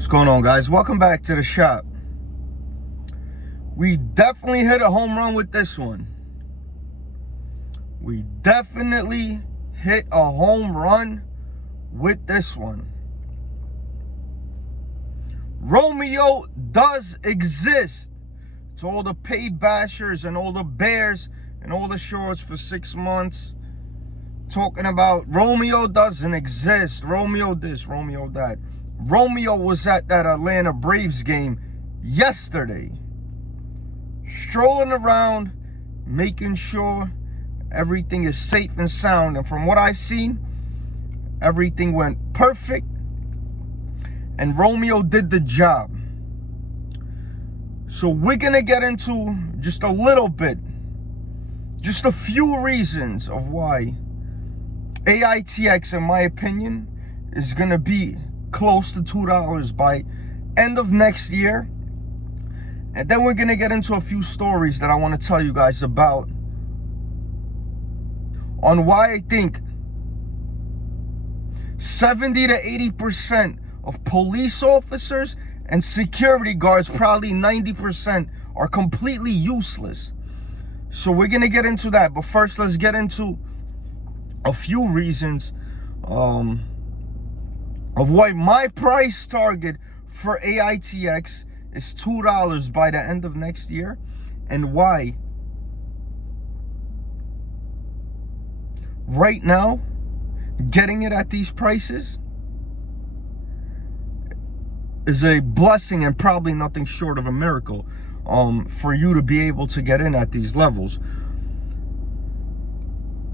What's going on, guys? Welcome back to the shop. We definitely hit a home run with this one. We definitely hit a home run with this one. Romeo does exist. To all the paid bashers and all the bears and all the shorts for 6 months talking about Romeo doesn't exist, Romeo this, Romeo that. Romeo was at that Atlanta Braves game yesterday, strolling around, making sure everything is safe and sound. And from what I've seen, everything went perfect. And Romeo did the job. So we're going to get into just a little bit, just a few reasons of why AITX, in my opinion, is going to be close to $2 by end of next year. And then we're going to get into a few stories that I want to tell you guys about on why I think 70 to 80% of police officers and security guards, probably 90%, are completely useless. So we're going to get into that. But first, let's get into a few reasons of why my price target for AITX is $2 by the end of next year, and why right now getting it at these prices is a blessing and probably nothing short of a miracle for you to be able to get in at these levels.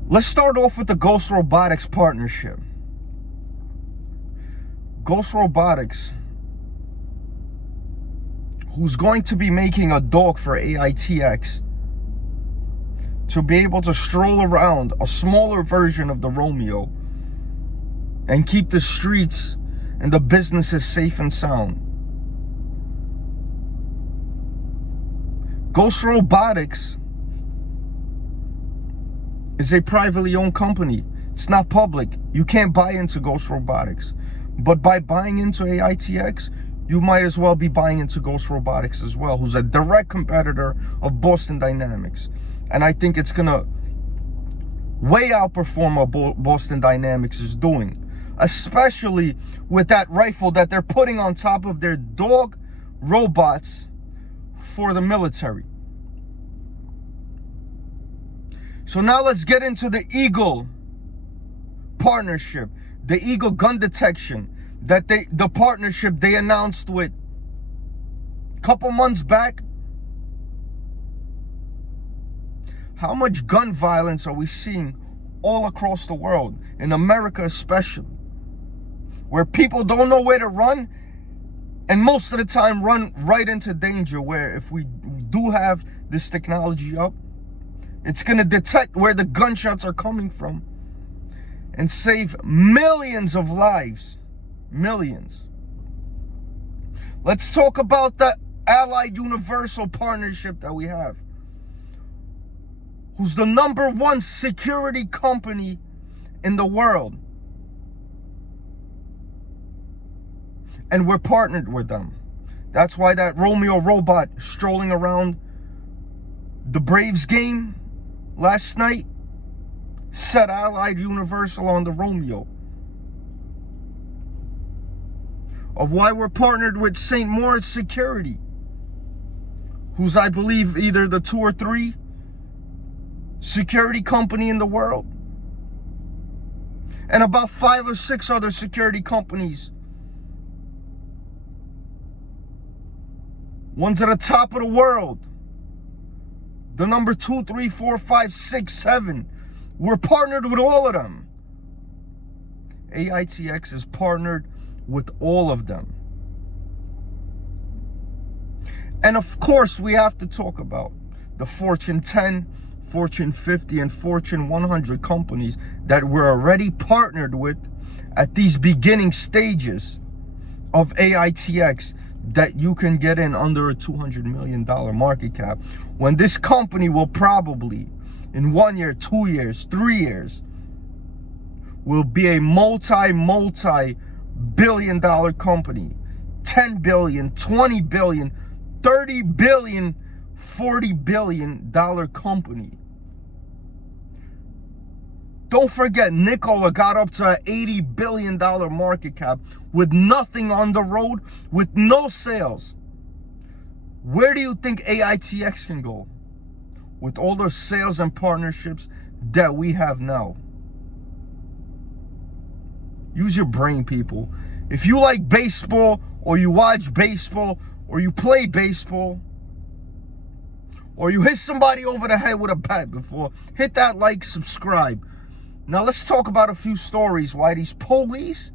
Let's start off with the Ghost Robotics partnership. Ghost Robotics, who's going to be making a dog for AITX to be able to stroll around a smaller version of the Romeo and keep the streets and the businesses safe and sound. Ghost Robotics is a privately owned company. It's not public. You can't buy into Ghost Robotics. But by buying into AITX, you might as well be buying into Ghost Robotics as well, who's a direct competitor of Boston Dynamics. And I think it's going to way outperform what Boston Dynamics is doing, especially with that rifle that they're putting on top of their dog robots for the military. So now let's get into the Eagle partnership, the Eagle gun detection that the partnership they announced with a couple months back. How much gun violence are we seeing all across the world, in America especially, where people don't know where to run, and most of the time run right into danger, where if we do have this technology up, it's going to detect where the gunshots are coming from and save millions of lives. Millions. Let's talk about the Allied Universal partnership that we have, who's the #1 security company in the world. And we're partnered with them. That's why that Romeo robot strolling around the Braves game last night set Allied Universal on the Romeo. Of why we're partnered with St. Moritz Security, who's, I believe, either the 2 or 3 security company in the world, and about 5 or 6 other security companies. One's at the top of the world. The number 2, 3, 4, 5, 6, 7. We're partnered with all of them. AITX is partnered with all of them. And of course, we have to talk about the Fortune 10, Fortune 50, and Fortune 100 companies that we're already partnered with at these beginning stages of AITX, that you can get in under a $200 million market cap, when this company will probably, in 1 year, 2 years, 3 years, will be a multi-billion-dollar company $10 billion, $20 billion, $30 billion, $40 billion company. Don't forget, Nikola got up to an $80 billion market cap with nothing on the road, with no sales. Where do you think AITX can go with all the sales and partnerships that we have now? Use your brain, people. If you like baseball, or you watch baseball, or you play baseball, or you hit somebody over the head with a bat before, hit that like, subscribe. Now let's talk about a few stories why these police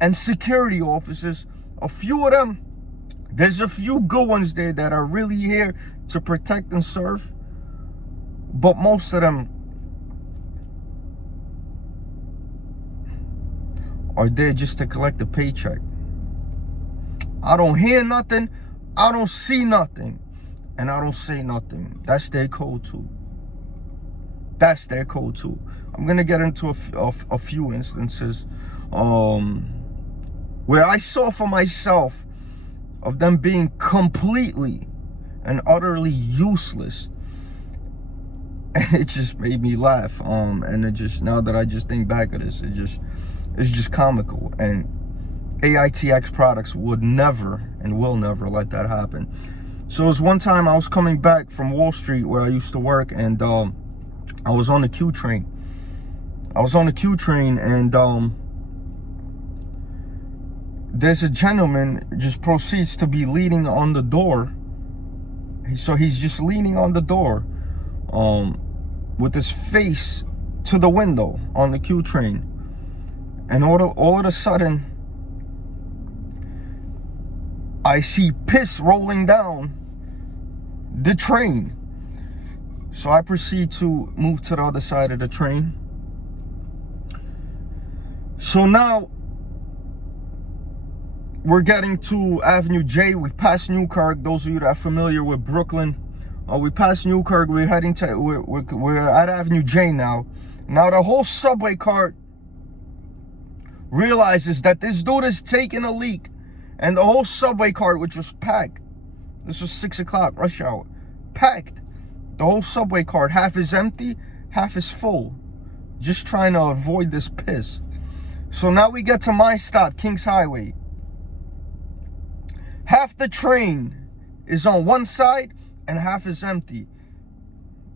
and security officers, a few of them, there's a few good ones there that are really here to protect and serve, but most of them are there just to collect a paycheck. I don't hear nothing, I don't see nothing, and I don't say nothing. That's their code too. That's their code too. I'm gonna get into a few instances where I saw for myself of them being completely and utterly useless, and it just made me laugh. And it just, now that I just think back at this, it's just comical. And AITX products would never and will never let that happen. So it was one time I was coming back from Wall Street where I used to work, and I was on the Q train. And there's a gentleman just proceeds to be leaning on the door. So he's just leaning on the door with his face to the window on the Q train. And all of a sudden, I see piss rolling down the train. So I proceed to move to the other side of the train. So now we're getting to Avenue J. We pass Newkirk. Those of you that are familiar with Brooklyn, we pass Newkirk. We're heading to we're at Avenue J now. Now the whole subway cart realizes that this dude is taking a leak, and the whole subway cart, which was packed, this was 6 o'clock rush hour, packed. The whole subway cart, half is empty, half is full, just trying to avoid this piss. So now we get to my stop, Kings Highway. Half the train is on one side and half is empty.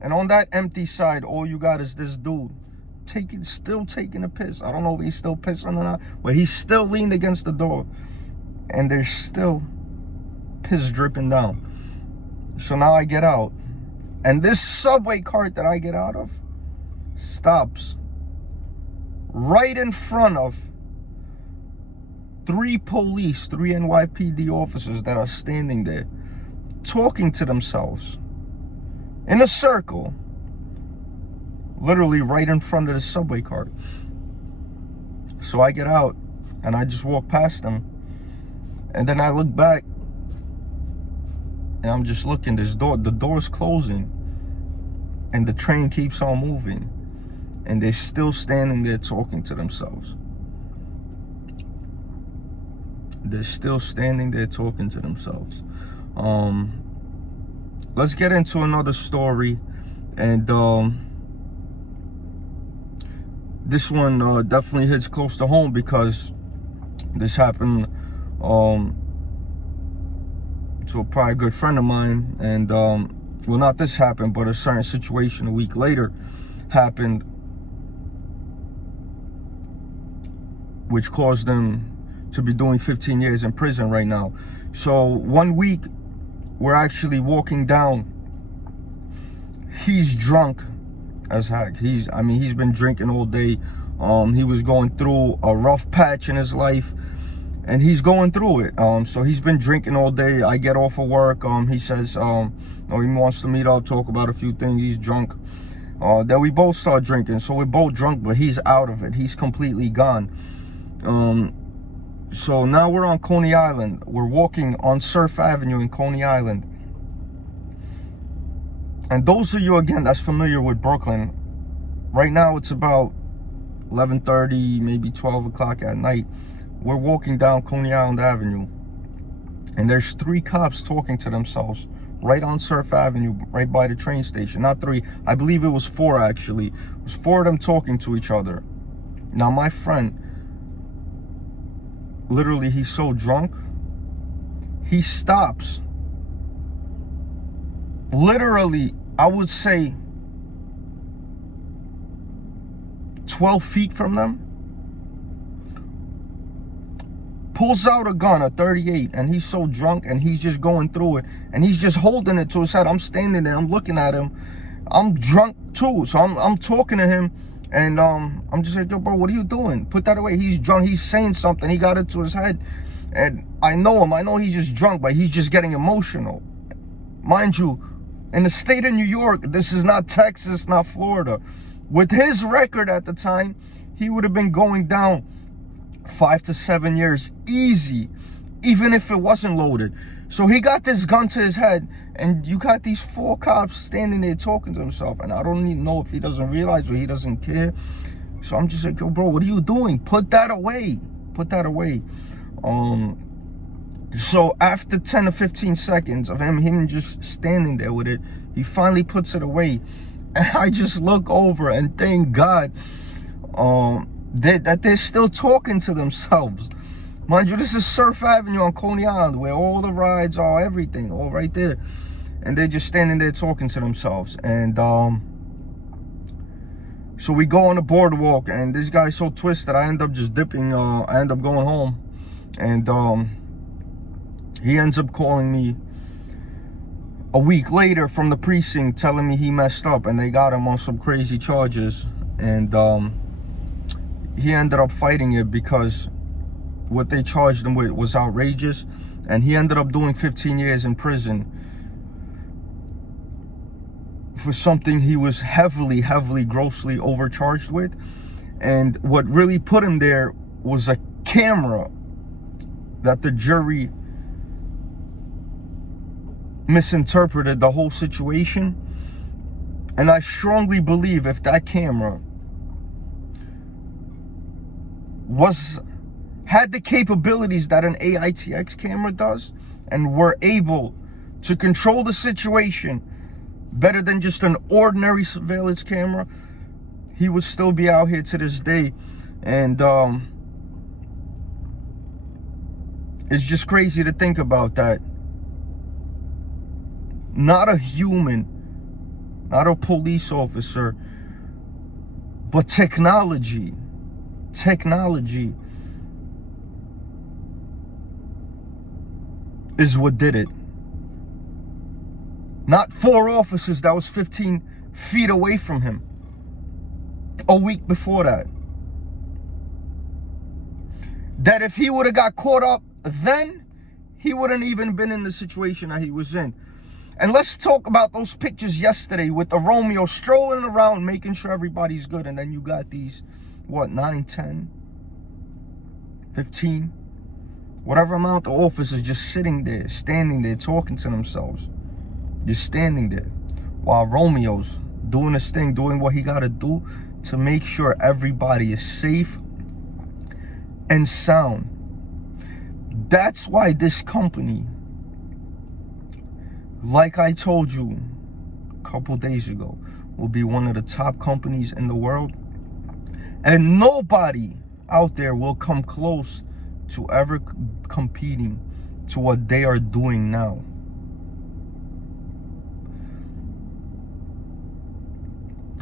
And on that empty side, all you got is this dude still taking a piss. I don't know if he's still pissing or not, but he's still leaned against the door, and there's still piss dripping down. So now I get out, and this subway cart that I get out of stops right in front of three NYPD officers that are standing there talking to themselves in a circle, literally right in front of the subway cart. So I get out and I just walk past them, and then I look back and I'm just looking. The door's closing, and the train keeps on moving, and they're still standing there talking to themselves. They're still standing there talking to themselves. Let's get into another story, and this one definitely hits close to home because this happened to a probably good friend of mine. And well, not this happened, but a certain situation a week later happened, which caused them to be doing 15 years in prison right now. So one week, we're actually walking down. He's drunk as heck. He's been drinking all day. He was going through a rough patch in his life, and he's going through it. So he's been drinking all day. I get off of work. He says, he wants to meet up, talk about a few things. He's drunk. Then we both start drinking. So we're both drunk, but he's out of it. He's completely gone. So now we're on Coney Island. We're walking on Surf Avenue in Coney Island. And those of you, again, that's familiar with Brooklyn, right now it's about 11:30, maybe 12 o'clock at night. We're walking down Coney Island Avenue. And there's 3 cops talking to themselves right on Surf Avenue, right by the train station. Not 3, I believe it was 4 actually. It was 4 of them talking to each other. Now my friend, literally, he's so drunk, he stops. Literally, I would say 12 feet from them. Pulls out a gun, a 38, and he's so drunk, and he's just going through it, and he's just holding it to his head. I'm standing there, I'm looking at him. I'm drunk too, so I'm talking to him, and I'm just like, yo, bro, what are you doing? Put that away. He's drunk. He's saying something. He got it to his head, and I know him. I know he's just drunk, but he's just getting emotional. Mind you, in the state of New York, this is not Texas, not Florida. With his record at the time, he would have been going down 5 to 7 years easy, even if it wasn't loaded. So he got this gun to his head, and you got these 4 cops standing there talking to himself, and I don't even know if he doesn't realize or he doesn't care. So I'm just like, yo, bro, what are you doing? Put that away. Put that away. So after 10 to 15 seconds of him just standing there with it, he finally puts it away. And I just look over and thank God that they're still talking to themselves. Mind you, this is Surf Avenue on Coney Island, where all the rides are, everything, all right there. And they're just standing there talking to themselves. And so we go on the boardwalk, and this guy's so twisted, I end up just dipping. I end up going home. And he ends up calling me a week later from the precinct, telling me he messed up and they got him on some crazy charges. And he ended up fighting it because what they charged him with was outrageous, and he ended up doing 15 years in prison for something he was heavily, grossly overcharged with. And what really put him there was a camera that the jury misinterpreted the whole situation. And I strongly believe if that camera had the capabilities that an AITX camera does, and were able to control the situation better than just an ordinary surveillance camera, he would still be out here to this day. And it's just crazy to think about that. Not a human, not a police officer, but technology is what did it. Not 4 officers that was 15 feet away from him a week before that. That if he would have got caught up then, he wouldn't even been in the situation that he was in. And let's talk about those pictures yesterday with the Romeo strolling around, making sure everybody's good. And then you got these, 9, 10, 15, whatever amount of officers just sitting there, standing there, talking to themselves. Just standing there. While Romeo's doing his thing, doing what he got to do to make sure everybody is safe and sound. That's why this company, like I told you a couple days ago, will be one of the top companies in the world. And nobody out there will come close to ever competing to what they are doing now.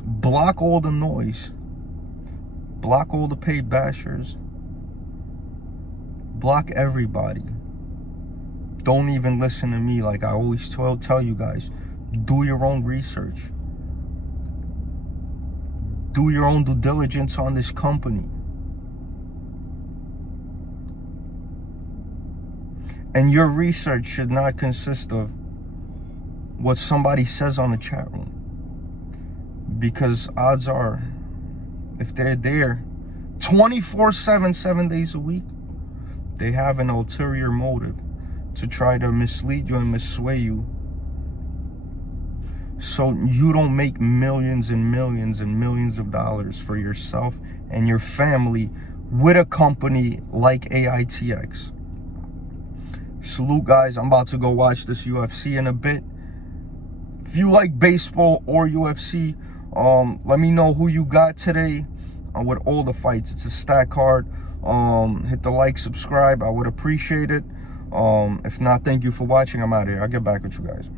Block all the noise. Block all the paid bashers. Block everybody. Don't even listen to me. Like I always tell you guys, do your own research. Do your own due diligence on this company. And your research should not consist of what somebody says on the chat room. Because odds are, if they're there 24/7, 7 days a week, they have an ulterior motive to try to mislead you and misway you, so you don't make millions and millions and millions of dollars for yourself and your family with a company like AITX. Salute, guys. I'm about to go watch this UFC in a bit. If you like baseball or UFC, let me know who you got today with all the fights. It's a stack card. Hit the like, subscribe. I would appreciate it. If not, thank you for watching. I'm out of here. I'll get back with you guys.